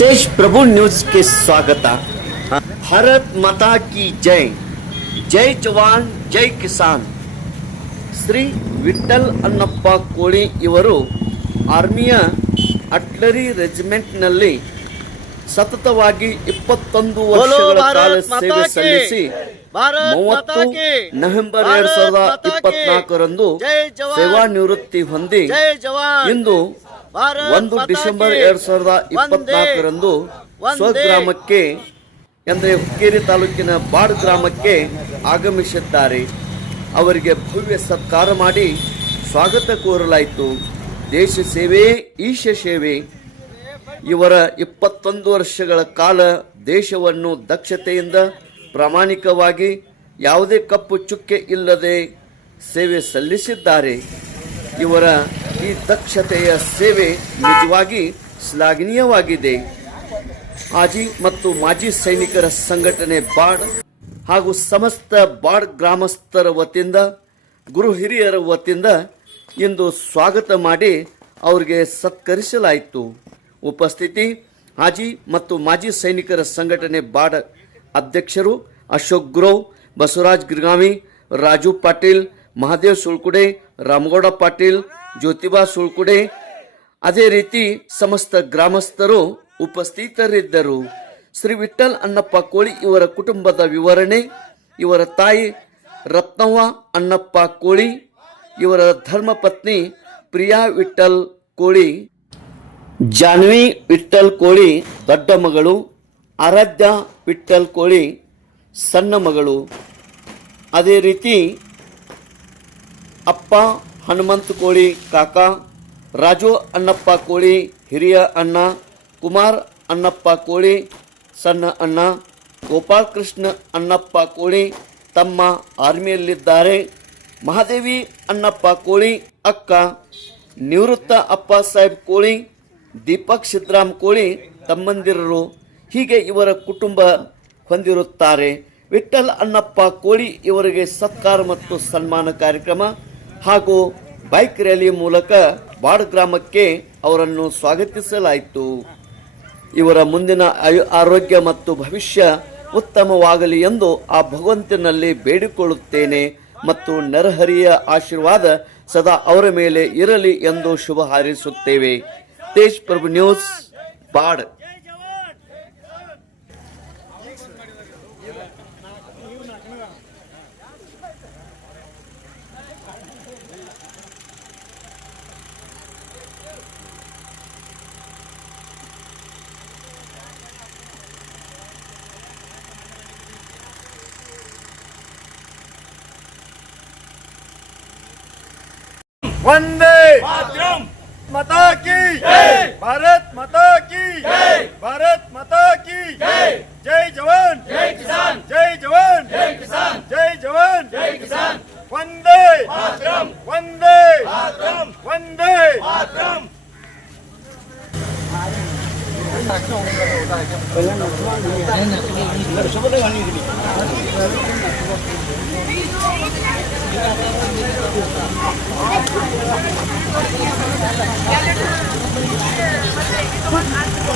ತೇಜ್ ಪ್ರಭು ನ್ಯೂಸ್ಗೆ ಸ್ವಾಗತ. ಭಾರತ್ ಮಾತಾ ಕಿ ಜೈ. ಜೈ ಜವಾನ್ ಜೈ ಕಿಸಾನ್. ಶ್ರೀ ವಿಠಲ್ ಅನ್ನಪ್ಪ ಕೋಳಿ ಇವರು ಆರ್ಮಿಯ ಅಟ್ಲರಿ ರೆಜಿಮೆಂಟ್ನಲ್ಲಿ ಸತತವಾಗಿ ಇಪ್ಪತ್ತೊಂದು ವರ್ಷಗಳ ಕಾಲ ಸೇವೆ ಸಲ್ಲಿಸಿ ಮೂವತ್ತು ನವೆಂಬರ್ ಎರಡ್ ಸಾವಿರದ ಇಪ್ಪತ್ನಾಲ್ಕರಂದು ಸೇವಾ ನಿವೃತ್ತಿ ಹೊಂದಿ ಇಂದು ಒಂದು ಡಿಸೆಂಬರ್ ಎರಡ್ ಸಾವಿರದ ಇಪ್ಪತ್ನಾಲ್ಕರಂದು ಸ್ವಗ್ರಾಮಕ್ಕೆ ಅಂದರೆ ಹುಕ್ಕೇರಿ ತಾಲೂಕಿನ ಬಾಡ್ ಗ್ರಾಮಕ್ಕೆ ಆಗಮಿಸಿದ್ದಾರೆ. ಅವರಿಗೆ ಭವ್ಯ ಸತ್ಕಾರ ಮಾಡಿ ಸ್ವಾಗತ ಕೋರಲಾಯಿತು. ದೇಶ ಸೇವೆ ಈಶ ಸೇವೆ. ಇವರ ಇಪ್ಪತ್ತೊಂದು ವರ್ಷಗಳ ಕಾಲ ದೇಶವನ್ನು ದಕ್ಷತೆಯಿಂದ ಪ್ರಾಮಾಣಿಕವಾಗಿ ಯಾವುದೇ ಕಪ್ಪು ಚುಕ್ಕೆ ಇಲ್ಲದೆ ಸೇವೆ ಸಲ್ಲಿಸಿದ್ದಾರೆ. ಇವರ ಈ ದಕ್ಷತೆಯ ಸೇವೆ ನಿಜವಾಗಿ ಶ್ಲಾಘನೀಯವಾಗಿದೆ. ಮಾಜಿ ಮತ್ತು ಮಾಜಿ ಸೈನಿಕರ ಸಂಘಟನೆ ಬಾಡ್ ಹಾಗೂ ಸಮಸ್ತ ಬಾಡ್ ಗ್ರಾಮಸ್ಥರ ವತಿಯಿಂದ, ಗುರು ಹಿರಿಯರ ವತಿಯಿಂದ ಇಂದು ಸ್ವಾಗತ ಮಾಡಿ ಅವರಿಗೆ ಸತ್ಕರಿಸಲಾಯಿತು. ಉಪಸ್ಥಿತಿ, ಹಾಜಿ ಮತ್ತು ಮಾಜಿ ಸೈನಿಕರ ಸಂಘಟನೆ ಬಾಡ್ ಅಧ್ಯಕ್ಷರು ಅಶೋಕ್ ಗ್ರೋವ್, ಬಸವರಾಜ್ ಗಿರ್ಗಾಮಿ, ರಾಜು ಪಾಟೀಲ್ ಮಹಾದೇವ್ ಸುಳ್ಕುಡೆ, ರಾಮಗೌಡ ಪಾಟೀಲ್, ಜ್ಯೋತಿಬಾ ಸುಳ್ಕುಡೆ. ಅದೇ ರೀತಿ ಸಮಸ್ತ ಗ್ರಾಮಸ್ಥರು ಉಪಸ್ಥಿತರಿದ್ದರು. ಶ್ರೀ ವಿಠಲ್ ಅಣ್ಣಪ್ಪ ಕೋಳಿ ಇವರ ಕುಟುಂಬದ ವಿವರಣೆ, ಇವರ ತಾಯಿ ರತ್ನವ್ವ ಅಣ್ಣಪ್ಪ ಕೋಳಿ, ಇವರ ಧರ್ಮಪತ್ನಿ ಪ್ರಿಯಾ ವಿಠಲ್ ಕೋಳಿ. ಜಾನ್ವಿ ವಿಠಲ್ ಕೋಳಿ ದೊಡ್ಡ ಮಗಳು, ಆರಾಧ್ಯ ವಿಠಲ್ ಕೋಳಿ ಸಣ್ಣ ಮಗಳು. ಅದೇ ರೀತಿ ಅಪ್ಪ ಹನುಮಂತ ಕೋಳಿ ಕಾಕ, ರಾಜು ಅಣ್ಣಪ್ಪ ಕೋಳಿ, ಹಿರಿಯ ಅಣ್ಣ, ಕುಮಾರ್ ಅಣ್ಣಪ್ಪ ಕೋಳಿ, ಸಣ್ಣ ಅಣ್ಣ, ಗೋಪಾಲಕೃಷ್ಣ ಅಣ್ಣಪ್ಪ ಕೋಳಿ, ತಮ್ಮ ಆರ್ಮಿಯಲ್ಲಿದ್ದಾರೆ, ಮಹಾದೇವಿ ಅಣ್ಣಪ್ಪ ಕೋಳಿ, ಅಕ್ಕ, ನಿವೃತ್ತ ಅಪ್ಪ ಸಾಹೇಬ್ ಕೋಳಿ, ದೀಪಕ್ ಸಿದ್ದರಾಮ್ ಕೋಳಿ, ತಮ್ಮಂದಿರರು, ಹೀಗೆ ಇವರ ಕುಟುಂಬ ಹೊಂದಿರುತ್ತಾರೆ. ವಿಠಲ್ ಅಣ್ಣಪ್ಪ ಕೋಳಿ ಇವರಿಗೆ ಸತ್ಕಾರ ಮತ್ತು ಸನ್ಮಾನ ಕಾರ್ಯಕ್ರಮ. ಹಾಗೂ ಬೈಕ್ ರ್ಯಾಲಿ ಮೂಲಕ ಬಾಡ್ ಗ್ರಾಮಕ್ಕೆ ಅವರನ್ನು ಸ್ವಾಗತಿಸಲಾಯಿತು. ಇವರ ಮುಂದಿನ ಆರೋಗ್ಯ ಮತ್ತು ಭವಿಷ್ಯ ಉತ್ತಮವಾಗಲಿ ಎಂದು ಆ ಭಗವಂತನಲ್ಲಿ ಬೇಡಿಕೊಳ್ಳುತ್ತೇನೆ ಮತ್ತು ನರಹರಿಯ ಆಶೀರ್ವಾದ ಸದಾ ಅವರ ಮೇಲೆ ಇರಲಿ ಎಂದು ಶುಭ ಹಾರೈಸುತ್ತೇವೆ. ತೇಜ್ ಪ್ರಭು ನ್ಯೂಸ್, ಬಾಡ್. वंदे मातरम। माता की जय। भारत माता की जय। भारत माता की जय। जय जवान। जय किसान। जय जवान। जय किसान। जय जवान। जय किसान। வந்தே மாத்திரம் வந்தே மாத்திரம் வந்தே மாத்திரம்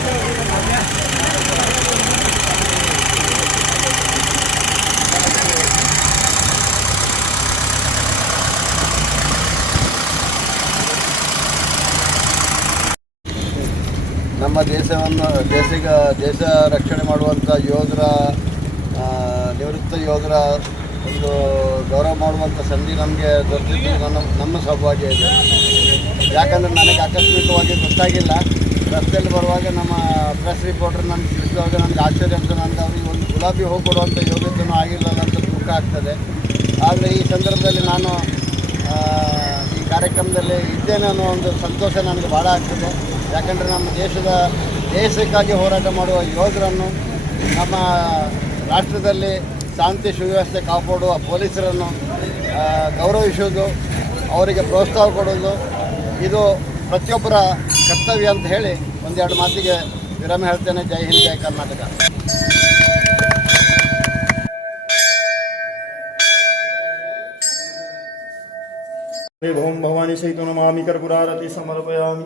Thank you. ನಮ್ಮ ದೇಶವನ್ನು, ದೇಶಿಗ, ದೇಶ ರಕ್ಷಣೆ ಮಾಡುವಂಥ ಯೋಧರ ನಿವೃತ್ತ ಯೋಧರ ಒಂದು ಗೌರವ ಮಾಡುವಂಥ ಸಂಧಿ ನಮಗೆ ದೊರೆತಿದ್ದು ನನ್ನ, ನಮ್ಮ ಸೌಭಾಗ್ಯ ಇದೆ. ಯಾಕಂದರೆ ನನಗೆ ಆಕಸ್ಮಿಕವಾಗಿ ಗೊತ್ತಾಗಿಲ್ಲ. ರಸ್ತೆಯಲ್ಲಿ ಬರುವಾಗ ನಮ್ಮ ಪ್ರೆಸ್ ರಿಪೋರ್ಟರ್ ನನಗೆ ತಿಳಿಸುವಾಗ ನನಗೆ ಆಶ್ಚರ್ಯ ಅಂತ ನನಗೆ ಅವ್ರಿಗೆ ಒಂದು ಗುಲಾಬಿ ಹೂ ಕೊಡುವಂಥ ಯೋಗ್ಯತೆಯೂ ಆಗಿಲ್ಲ ಅಂತ ದುಃಖ ಆಗ್ತದೆ. ಆದರೆ ಈ ಸಂದರ್ಭದಲ್ಲಿ ನಾನು ಈ ಕಾರ್ಯಕ್ರಮದಲ್ಲಿ ಇದ್ದೇನೆ ಅನ್ನೋ ಒಂದು ಸಂತೋಷ ನನಗೆ ಭಾಳ ಆಗ್ತದೆ. ಯಾಕಂದರೆ ನಮ್ಮ ದೇಶದ ದೇಶಕ್ಕಾಗಿ ಹೋರಾಟ ಮಾಡುವ ಯೋಧರನ್ನು ನಮ್ಮ ರಾಷ್ಟ್ರದಲ್ಲಿ ಶಾಂತಿ ಸುವ್ಯವಸ್ಥೆ ಕಾಪಾಡುವ ಪೊಲೀಸರನ್ನು ಆ, ಗೌರವಿಸುವುದು ಅವರಿಗೆ ಪ್ರೋತ್ಸಾಹ ಕೊಡೋದು ಇದು ಪ್ರತಿಯೊಬ್ಬರ ಕರ್ತವ್ಯ ಅಂತ ಹೇಳಿ ಒಂದೆರಡು ಮಾತಿಗೆ ವಿರಾಮ ಹೇಳ್ತೇನೆ ಜೈ ಹಿಂದ್ ಜೈ ಕರ್ನಾಟಕ भोम भवानी सहित नमामि कर्पूरारति समर्पयामि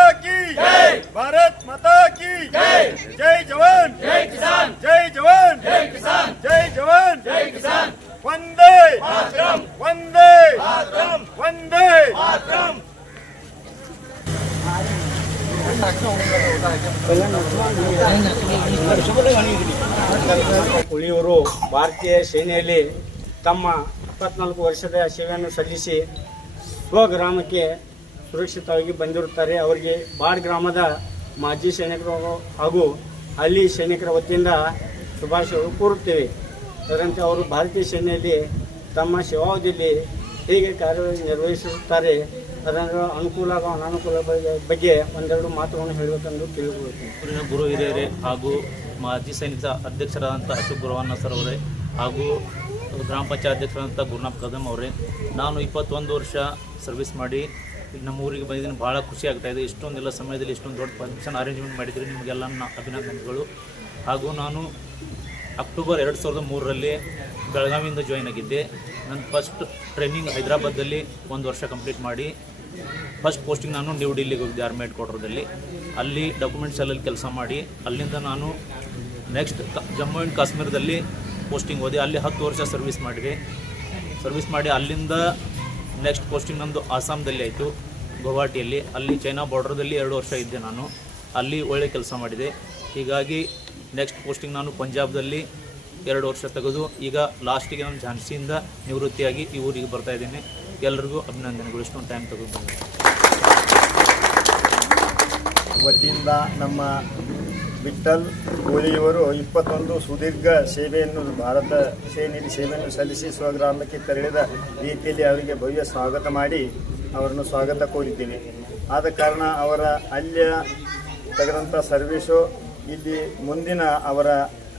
माता की भारत माता की जय जवान जय किसान जय जवान जय किसान जय जवान जय किसान वंदे वंदे वंदे ಉಳಿಯವರು ಭಾರತೀಯ ಸೇನೆಯಲ್ಲಿ ತಮ್ಮ ಇಪ್ಪತ್ನಾಲ್ಕು ವರ್ಷದ ಸೇವೆಯನ್ನು ಸಲ್ಲಿಸಿ ಸ್ವಗ್ರಾಮಕ್ಕೆ ಸುರಕ್ಷಿತವಾಗಿ ಬಂದಿರುತ್ತಾರೆ. ಅವರಿಗೆ ಬಾಡ್ ಗ್ರಾಮದ ಮಾಜಿ ಸೈನಿಕರು ಹಾಗೂ ಅಲ್ಲಿ ಸೈನಿಕರ ವತಿಯಿಂದ ಶುಭಾಶಯಗಳು ಕೋರುತ್ತೇವೆ. ಅದರಂತೆ ಅವರು ಭಾರತೀಯ ಸೇನೆಯಲ್ಲಿ ತಮ್ಮ ಸೇವಾವಧಿಯಲ್ಲಿ ಹೇಗೆ ಕಾರ್ಯನಿರ್ವಹಿಸುತ್ತಾರೆ ಅದರ ಅನುಕೂಲ ಹಾಗೂ ಅನಾನುಕೂಲ ಬಗ್ಗೆ- ಒಂದೆರಡು ಮಾತುಗಳನ್ನು ಹೇಳಬೇಕೆಂದು ತಿಳಿದುಕೊಳ್ಳುತ್ತೇನೆ ಗುರು ಹಿರಿಯರೇ ಹಾಗೂ ಮಾಜಿ ಸೈನಿಕ ಅಧ್ಯಕ್ಷರಾದಂಥ ಗುರವನ್ನ ಸರ್ ಅವರೇ ಹಾಗೂ ಗ್ರಾಮ ಪಂಚಾಯತ್ ಅಧ್ಯಕ್ಷರಾದಂಥ ಗುರುನಾಥ್ ಕದಮ್ ಅವರೇ, ನಾನು ಇಪ್ಪತ್ತೊಂದು ವರ್ಷ ಸರ್ವಿಸ್ ಮಾಡಿ ನಮ್ಮ ಊರಿಗೆ ಬಂದಿದ್ದೀನಿ, ಭಾಳ ಖುಷಿ ಆಗ್ತಾ ಇದೆ. ಇಷ್ಟೊಂದೆಲ್ಲ ಸಮಯದಲ್ಲಿ ಇಷ್ಟೊಂದು ದೊಡ್ಡ ಫಂಕ್ಷನ್ ಅರೇಂಜ್ಮೆಂಟ್ ಮಾಡಿದ್ದೀರಿ. ನಿಮಗೆಲ್ಲ ಅಭಿನಂದನೆಗಳು. ಹಾಗೂ ನಾನು ಅಕ್ಟೋಬರ್ ಎರಡು ಸಾವಿರದ ಮೂರರಲ್ಲಿ ಬೆಳಗಾವಿಯಿಂದ ಜಾಯ್ನ್ ಆಗಿದ್ದೆ. ನನ್ನ ಫಸ್ಟ್ ಟ್ರೈನಿಂಗ್ ಹೈದರಾಬಾದಲ್ಲಿ ಒಂದು ವರ್ಷ ಕಂಪ್ಲೀಟ್ ಮಾಡಿ ಫಸ್ಟ್ ಪೋಸ್ಟಿಂಗ್ ನಾನು ನ್ಯೂ ಡೆಲ್ಲಿಗೆ ಹೋಗಿದ್ದೆ ಆರ್ಮಿ ಕ್ವಾರ್ಟರ್ದಲ್ಲಿ ಅಲ್ಲಿ ಡಾಕ್ಯುಮೆಂಟ್ಸ್ ಎಲ್ಲಲ್ಲಿ ಕೆಲಸ ಮಾಡಿ, ಅಲ್ಲಿಂದ ನಾನು ನೆಕ್ಸ್ಟ್ ಜಮ್ಮು ಆ್ಯಂಡ್ ಕಾಶ್ಮೀರದಲ್ಲಿ ಪೋಸ್ಟಿಂಗ್ ಹೋದೆ. ಅಲ್ಲಿ ಹತ್ತು ವರ್ಷ ಸರ್ವಿಸ್ ಮಾಡಿದೆ. ಸರ್ವಿಸ್ ಮಾಡಿ ಅಲ್ಲಿಂದ ನೆಕ್ಸ್ಟ್ ಪೋಸ್ಟಿಂಗ್ ನಮ್ಮದು ಆಸಾಮ್ದಲ್ಲಿ ಆಯಿತು, ಗುವಾಹಟಿಯಲ್ಲಿ. ಅಲ್ಲಿ ಚೈನಾ ಬಾರ್ಡ್ರದಲ್ಲಿ ಎರಡು ವರ್ಷ ಇದ್ದೆ ನಾನು. ಅಲ್ಲಿ ಒಳ್ಳೆ ಕೆಲಸ ಮಾಡಿದೆ. ಹೀಗಾಗಿ ನೆಕ್ಸ್ಟ್ ಪೋಸ್ಟಿಂಗ್ ನಾನು ಪಂಜಾಬ್ದಲ್ಲಿ ಎರಡು ವರ್ಷ ತೆಗೆದು, ಈಗ ಲಾಸ್ಟಿಗೆ ನಾನು ಝಾನ್ಸಿಯಿಂದ ನಿವೃತ್ತಿಯಾಗಿ ಈ ಊರಿಗೆ ಬರ್ತಾ ಇದ್ದೀನಿ. ಎಲ್ರಿಗೂ ಅಭಿನಂದನೆಗಳು. ಇಷ್ಟೊಂದು ಟೈಮ್ ತೆಗೆದು ಬಂದೆ ವತಿಯಿಂದ ನಮ್ಮ ವಿಠಲ್ ಕೋಳಿಯವರು ಇಪ್ಪತ್ತೊಂದು ಸುದೀರ್ಘ ಸೇವೆಯನ್ನು ಭಾರತ ಸೇನೆಯಲ್ಲಿ ಸೇವೆಯನ್ನು ಸಲ್ಲಿಸಿ ಸ್ವಗ್ರಾಮಕ್ಕೆ ತೆರಳಿದ ರೀತಿಯಲ್ಲಿ ಅವರಿಗೆ ಭವ್ಯ ಸ್ವಾಗತ ಮಾಡಿ ಅವರನ್ನು ಸ್ವಾಗತ ಕೋರಿದ್ದೇವೆ ಆದ ಕಾರಣ ಅವರ ಅಲ್ಲಿಯ ತೆಗೆದಂಥ ಸರ್ವಿಸು ಇಲ್ಲಿ ಮುಂದಿನ ಅವರ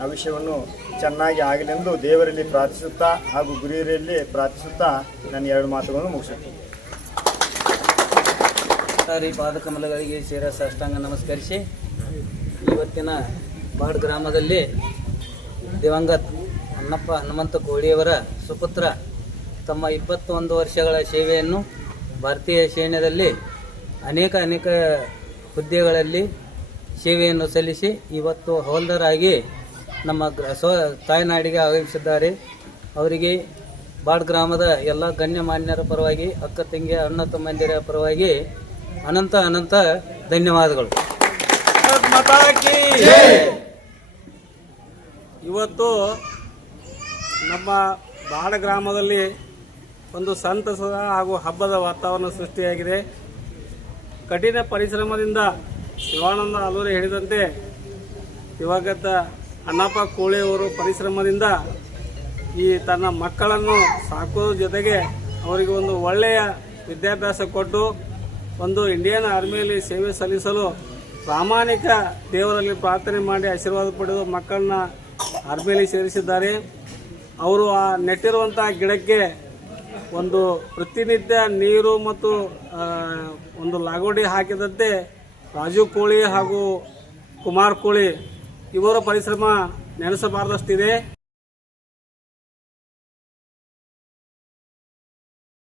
ಭವಿಷ್ಯವನ್ನು ಚೆನ್ನಾಗಿ ಆಗಲೆಂದು ದೇವರಲ್ಲಿ ಪ್ರಾರ್ಥಿಸುತ್ತಾ ಹಾಗೂ ಗುರಿಯರಲ್ಲಿ ಪ್ರಾರ್ಥಿಸುತ್ತಾ ನನ್ನ ಎರಡು ಮಾತುಗಳನ್ನು ಮುಗಿಸುತ್ತೇನೆ. ಸರಿ ಪಾದಕಮಲಗಳಿಗೆ ಸೇರ ಸಾಷ್ಟಾಂಗ ನಮಸ್ಕರಿಸಿ. ಇವತ್ತಿನ ಬಾಡ್ ಗ್ರಾಮದಲ್ಲಿ ದಿವಂಗತ್ ಅಣ್ಣಪ್ಪ ಹನುಮಂತ ಕೋಳಿಯವರ ಸುಪುತ್ರ ತಮ್ಮ ಇಪ್ಪತ್ತೊಂದು ವರ್ಷಗಳ ಸೇವೆಯನ್ನು ಭಾರತೀಯ ಸೈನ್ಯದಲ್ಲಿ ಅನೇಕ ಅನೇಕ ಹುದ್ದೆಗಳಲ್ಲಿ ಸೇವೆಯನ್ನು ಸಲ್ಲಿಸಿ ಇವತ್ತು ಹೋಲ್ಡರ್ ಆಗಿ ನಮ್ಮ ಸ್ವ ತಾಯ್ನಾಡಿಗೆ ಆಗಮಿಸಿದ್ದಾರೆ. ಅವರಿಗೆ ಬಾಡ್ ಗ್ರಾಮದ ಎಲ್ಲ ಗಣ್ಯಮಾನ್ಯರ ಪರವಾಗಿ, ಅಕ್ಕ ತಂಗಿಯ, ಅಣ್ಣ ತಮ್ಮಂದಿರ ಪರವಾಗಿ ಅನಂತ ಅನಂತ ಧನ್ಯವಾದಗಳು. ಇವತ್ತು ನಮ್ಮ ಬಾಡ ಗ್ರಾಮದಲ್ಲಿ ಒಂದು ಸಂತಸದ ಹಾಗೂ ಹಬ್ಬದ ವಾತಾವರಣ ಸೃಷ್ಟಿಯಾಗಿದೆ. ಕಠಿಣ ಪರಿಶ್ರಮದಿಂದ ಶಿವಾನಂದ ಅಲೂರಿ ಹೇಳಿದಂತೆ ದಿವಂಗತ ಅಣ್ಣಪ್ಪ ಕೋಳಿಯವರು ಪರಿಶ್ರಮದಿಂದ ಈ ತನ್ನ ಮಕ್ಕಳನ್ನು ಸಾಕೋದ್ರ ಜೊತೆಗೆ ಅವರಿಗೆ ಒಂದು ಒಳ್ಳೆಯ ವಿದ್ಯಾಭ್ಯಾಸ ಕೊಟ್ಟು ಒಂದು ಇಂಡಿಯನ್ ಆರ್ಮಿಯಲ್ಲಿ ಸೇವೆ ಸಲ್ಲಿಸಲು ಪ್ರಾಮಾಣಿಕ ದೇವರಲ್ಲಿ ಪ್ರಾರ್ಥನೆ ಮಾಡಿ ಆಶೀರ್ವಾದ ಪಡೆದು ಮಕ್ಕಳನ್ನ ಅರ್ಮೇಲಿ ಸೇರಿಸಿದ್ದಾರೆ. ಅವರು ಆ ನೆಟ್ಟಿರುವಂಥ ಗಿಡಕ್ಕೆ ಒಂದು ಪ್ರತಿನಿತ್ಯ ನೀರು ಮತ್ತು ಒಂದು ಲಾಗೋಡಿ ಹಾಕಿದಂತೆ ರಾಜು ಕೋಳಿ ಹಾಗೂ ಕುಮಾರ್ ಕೋಳಿ ಇವರ ಪರಿಶ್ರಮ ನೆನೆಸಬಾರದಷ್ಟಿದೆ.